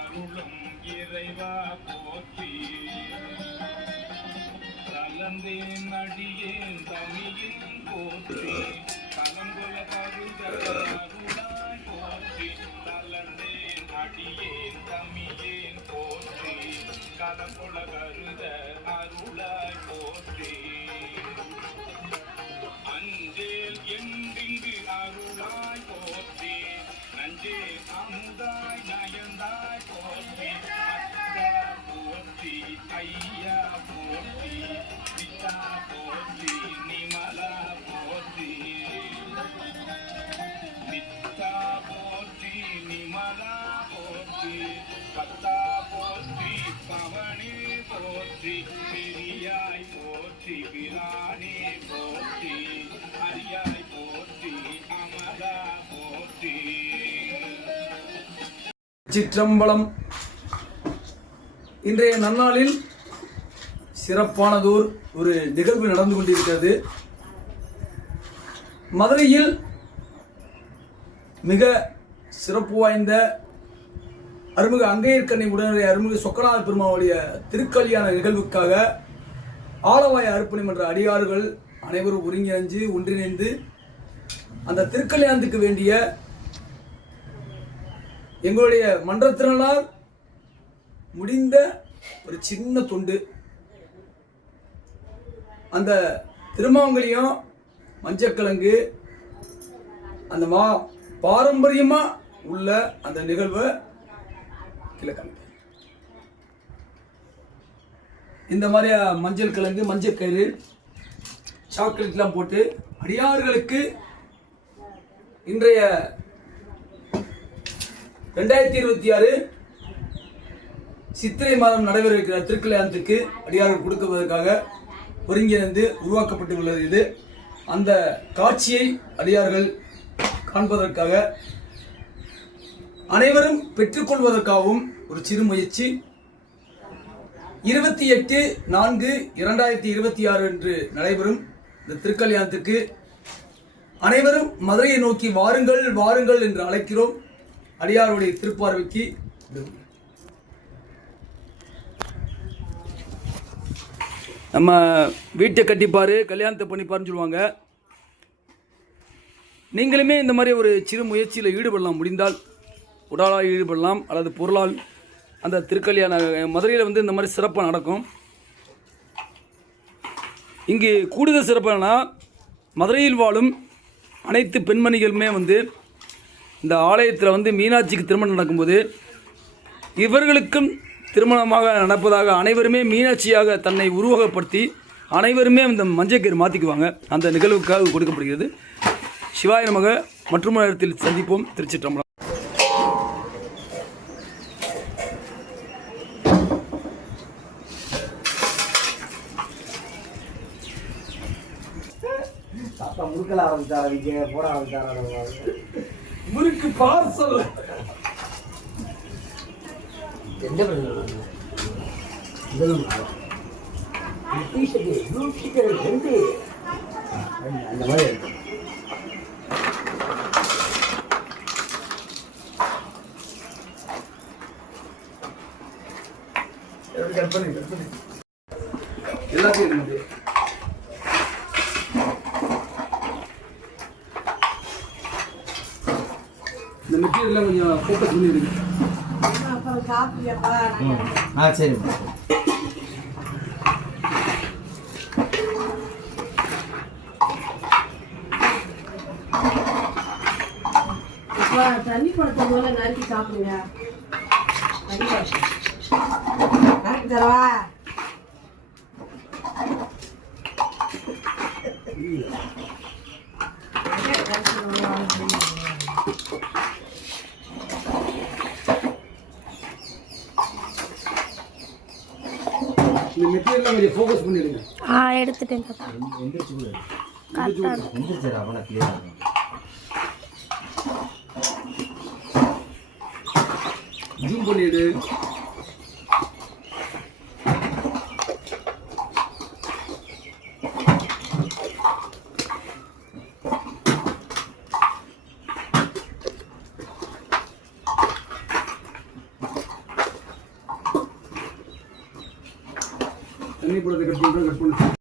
அருளும் இறைவா போற்றி கலந்தேன் அடியேன் தமிழின் போற்றி கலங்கொல கருத அருளாய் போற்றி கலந்தேன் அடியேன் தமிழேன் போற்றி கலங்கொல கருத அருளாய் போற்றி அஞ்சேல் என்றிங்கு அருளாய் போற்றி நஞ்சே அமுதாய் நயந்தாய் போற்றி அத்தா போற்றி ஐயா போற்றி பிதா போற்றி நிமலா போற்றி நித்தா போற்றி நிமலா போற்றி பத்தா போற்றி பவனே போற்றி பெரியாய் போற்றி பிரானே போற்றி அரியாய் போற்றி அமலா போற்றி. சிற்றம்பலம். இன்றைய நன்னாளில் சிறப்பானதோர் ஒரு நிகழ்வு நடந்து கொண்டிருக்கிறது. மதுரையில் மிக சிறப்பு வாய்ந்த அருள்மிகு அங்கையர்கண்ணி உடனடி அருள்மிகு சொக்கநாத பெருமானுடைய திருக்கல்யாண நிகழ்வுக்காக ஆலவாய அர்ப்பணி மன்ற அடியார்கள் அனைவரும் ஒருங்கிணைஞ்சு ஒன்றிணைந்து அந்த திருக்கல்யாணத்துக்கு வேண்டிய எங்களுடைய மன்றத்தினால் முடிந்த ஒரு சின்ன தொண்டு, அந்த திருமாங்கல்யம் மஞ்சக்கிழங்கு அந்த பாரம்பரியமா உள்ள அந்த நிகழ்வை இந்த மாதிரி மஞ்சள் கிழங்கு மஞ்சள் கயிறு சாக்லேட்லாம் போட்டு அடியார்களுக்கு இன்றைய 2026 சித்திரை மாதம் நடைபெறவிருக்கிற திருக்கல்யாணத்துக்கு அடியார்கள் கொடுக்குவதற்காக ஒருங்கிணைந்து உருவாக்கப்பட்டு உள்ளது. இது அந்த காட்சியை அடியார்கள் காண்பதற்காக அனைவரும் பெற்றுக்கொள்வதற்காகவும் ஒரு சிறு முயற்சி. 28/4/2026 என்று நடைபெறும் இந்த திருக்கல்யாணத்துக்கு அனைவரும் மதுரையை நோக்கி வாருங்கள் வாருங்கள் என்று அழைக்கிறோம். அடியாருடைய திருப்பார்வைக்கு நம்ம வீட்டை கட்டிப்பாரு கல்யாணத்தை பண்ணிப்பாருன்னு சொல்லுவாங்க. நீங்களுமே இந்த மாதிரி ஒரு சிறு முயற்சியில் ஈடுபடலாம். முடிந்தால் உடலால் ஈடுபடலாம் அல்லது பொருளால். அந்த திருக்கல்யாண மதுரையில் இந்த மாதிரி சிறப்பாக நடக்கும். இங்கு கூடுதல் சிறப்பானா மதுரையில் வாழும் அனைத்து பெண்மணிகளுமே இந்த ஆலயத்தில் மீனாட்சிக்கு திருமணம் நடக்கும்போது இவர்களுக்கும் திருமணமாக நடப்பதாக அனைவருமே மீனாட்சியாக தன்னை உருவகப்படுத்தி அனைவருமே இந்த மஞ்சக்கயிறு மாற்றிக்குவாங்க. அந்த நிகழ்வுக்காக கொடுக்கப்படுகிறது. சிவாய நமக. மற்றொரு இடத்தில் சந்திப்போம். திருச்சிற்றம்பலம். முறுக்கல ஆரம்பிச்சார போட ஆரம்பிச்சார முறுக்கு பார்சல் எந்த அந்த மாதிரி எல்லாத்தையும் இந்த மெட்டீரியல்லாம் கொஞ்சம் ஃபோக்கஸ் பண்ணிடுங்க. சரி. தண்ணி குடத்தை முதல்ல நறுக்கி சாப்பிடுங்க. நறுக்கி தரவா? இந்த மெட்டீரியல்லாம் கொஞ்சம் ஃபோக்கஸ் பண்ணிடுங்க. எடுத்துட்டேன். ஜூம் பண்ணிடு. எண்ணெய் பழத்தை கட் பண்ணுறோம், கட் பண்ணு.